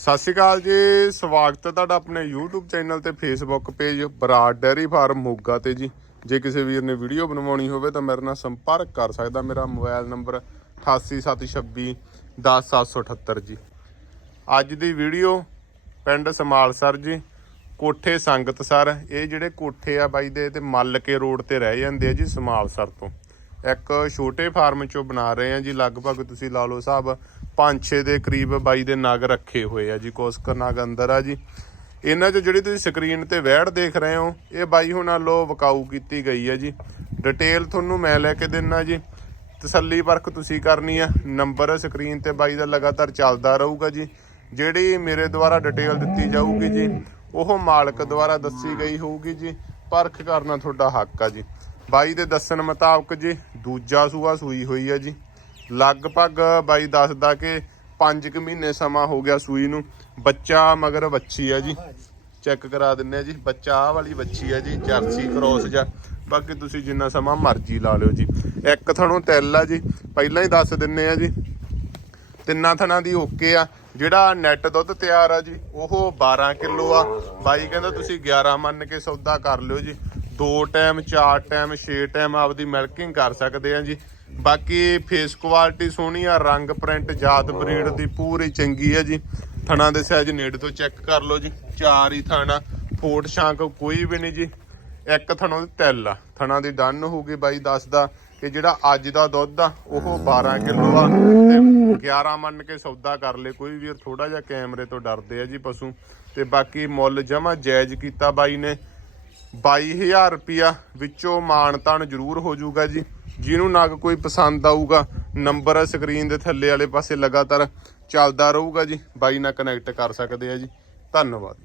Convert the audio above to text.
ਸਤਿ ਸ਼੍ਰੀ ਅਕਾਲ ਜੀ, ਸਵਾਗਤ ਹੈ ਤੁਹਾਡਾ ਆਪਣੇ YouTube ਚੈਨਲ ਤੇ Facebook page Brar dairy farm Moga ਤੇ ਜੀ। ਜੇ ਕਿਸੇ ਵੀਰ ਨੇ ਵੀਡੀਓ ਬਣਵਾਉਣੀ ਹੋਵੇ ਤਾਂ ਮੇਰੇ ਨਾਲ ਸੰਪਰਕ ਕਰ ਸਕਦਾ, ਮੇਰਾ ਮੋਬਾਈਲ ਨੰਬਰ 8876 10778 ਜੀ। ਅੱਜ ਦੀ ਵੀਡੀਓ ਪਿੰਡ ਸਮਾਲਸਰ ਜੀ, ਕੋਠੇ ਸੰਗਤ ਸਰ। ਇਹ ਜਿਹੜੇ ਕੋਠੇ ਆ ਬਾਈ ਦੇ ਤੇ ਮੱਲ ਕੇ ਰੋਡ ਤੇ ਰਹਿ ਜਾਂਦੇ ਆ ਜੀ ਸਮਾਲਸਰ ਤੋਂ। ਇੱਕ ਛੋਟੇ ਫਾਰਮ ਚੋਂ ਬਣਾ ਰਹੇ ਆ ਜੀ। ਲਗਭਗ ਤੁਸੀਂ ਲਾ ਲਓ ਹਿਸਾਬ 5-6 ਦੇ ਕਰੀਬ ਬਾਈ ਦੇ ਨਗ ਰੱਖੇ ਹੋਏ ਆ ਜੀ। ਕੋਸਕਰ ਨਗ ਅੰਦਰ ਆ ਜੀ। ਇਹਨਾਂ 'ਚ ਜਿਹੜੀ ਤੁਸੀਂ ਸਕਰੀਨ ਤੇ ਵਹਿੜ ਦੇਖ ਰਹੇ ਹੋ, ਇਹ ਬਾਈ ਹੁਣਾਂ ਲੋ ਵਕਾਊ ਕੀਤੀ ਗਈ ਆ ਜੀ। ਡਿਟੇਲ ਤੁਹਾਨੂੰ ਮੈਂ ਲੈ ਕੇ ਦਿੰਨਾ ਜੀ। ਤਸੱਲੀ ਪਰਖ ਤੁਸੀਂ ਕਰਨੀ ਆ। ਨੰਬਰ ਸਕਰੀਨ ਤੇ ਬਾਈ ਦਾ ਲਗਾਤਾਰ ਚੱਲਦਾ ਰਹੂਗਾ ਜੀ। ਜਿਹੜੀ ਮੇਰੇ ਦੁਆਰਾ ਡਿਟੇਲ ਦਿੱਤੀ ਜਾਊਗੀ ਜੀ, ਉਹ ਮਾਲਕ ਦੁਆਰਾ ਦੱਸੀ ਗਈ ਹੋਊਗੀ ਜੀ। ਪਰਖ ਕਰਨਾ ਤੁਹਾਡਾ ਹੱਕ ਆ ਜੀ। ਬਾਈ ਦੇ ਦੱਸਣ ਮੁਤਾਬਕ ਜੀ ਦੂਜਾ ਸੂਆ ਸੂਈ ਹੋਈ ਆ ਜੀ। ਲਗਭਗ ਬਾਈ ਦੱਸਦਾ ਕਿ 5 ਕੁ ਮਹੀਨੇ ਸਮਾਂ ਹੋ ਗਿਆ ਸੂਈ ਨੂੰ। ਬੱਚਾ ਮਗਰ ਬੱਚੀ ਆ ਜੀ। ਚੈੱਕ ਕਰਾ ਦਿੰਨੇ ਆ ਜੀ। ਬੱਚਾ ਆਹ ਵਾਲੀ ਬੱਚੀ ਹੈ ਜੀ, ਜਰਸੀ ਕ੍ਰੋਸ ਜਾਂ ਬਾਕੀ ਤੁਸੀਂ ਜਿੰਨਾ ਸਮਾਂ ਮਰਜ਼ੀ ਲਾ ਲਿਓ ਜੀ। ਇੱਕ ਥਣੋਂ ਤਿਲ ਆ ਜੀ। ਪਹਿਲਾਂ ਹੀ ਦੱਸ ਦਿੰਨੇ ਆ ਜੀ। ਤਿੰਨਾਂ ਥਣਾਂ ਦੀ ਓਕੇ ਆ। ਜਿਹੜਾ ਨੈਟ ਦੁੱਧ ਤਿਆਰ ਆ ਜੀ, ਉਹ 12 ਕਿਲੋ ਆ। ਬਾਈ ਕਹਿੰਦਾ ਤੁਸੀਂ 11 ਮੰਨ ਕੇ ਸੌਦਾ ਕਰ ਲਿਓ ਜੀ। ਦੋ ਟਾਈਮ, ਚਾਰ ਟਾਈਮ, ਛੇ ਟਾਈਮ ਆਪਦੀ ਮਿਲਕਿੰਗ ਕਰ ਸਕਦੇ ਆ ਜੀ। ਬਾਕੀ ਫੇਸ ਕੁਆਲਿਟੀ ਸੋਹਣੀ ਆ, ਰੰਗ ਪ੍ਰਿੰਟ ਜਾਤ ਬਰੀਡ ਦੀ ਪੂਰੀ ਚੰਗੀ ਆ ਜੀ। ਥਣਾ ਦੇ ਸਾਈਜ਼ ਨੇੜੇ ਤੋਂ ਚੈੱਕ ਕਰ ਲਓ ਜੀ। ਚਾਰ ਹੀ ਥਣਾ ਫੋਟ ਸ਼ਾਂਕ ਕੋਈ ਵੀ ਨਹੀਂ ਜੀ। ਇੱਕ ਥਣੋਂ ਦੀ ਤਿਲ ਆ। ਥਣਾ ਦੀ ਡਨ ਹੋਊਗੀ ਬਾਈ ਦੱਸਦਾ ਕਿ ਜਿਹੜਾ ਅੱਜ ਦਾ ਦੁੱਧ ਆ, ਉਹ 12 ਕਿਲੋ ਆ। ਤੇ 11 ਮੰਨ ਕੇ ਸੌਦਾ ਕਰ ਲੇ ਕੋਈ ਵੀਰ ਥੋੜਾ ਜਿਹਾ ਕੈਮਰੇ ਤੋਂ ਡਰਦੇ ਆ ਜੀ ਪਸ਼ੂ। ਤੇ ਬਾਕੀ ਮੁੱਲ ਜਮਾ ਜਾਇਜ਼ ਕੀਤਾ ਬਾਈ ਨੇ। 22000 ਰੁਪਿਆ ਵਿੱਚੋਂ ਮਾਣ ਤਾਣ ਜ਼ਰੂਰ ਹੋ ਜਾਊਗਾ ਜੀ। ਜਿਹਨੂੰ ਨਗ ਕੋਈ ਪਸੰਦ ਆਊਗਾ, ਨੰਬਰ ਸਕਰੀਨ ਦੇ ਥੱਲੇ ਵਾਲੇ ਪਾਸੇ ਲਗਾਤਾਰ ਚੱਲਦਾ ਰਹੂਗਾ ਜੀ। ਬਾਈ ਨਾਲ ਕਨੈਕਟ ਕਰ ਸਕਦੇ ਆ ਜੀ। ਧੰਨਵਾਦ।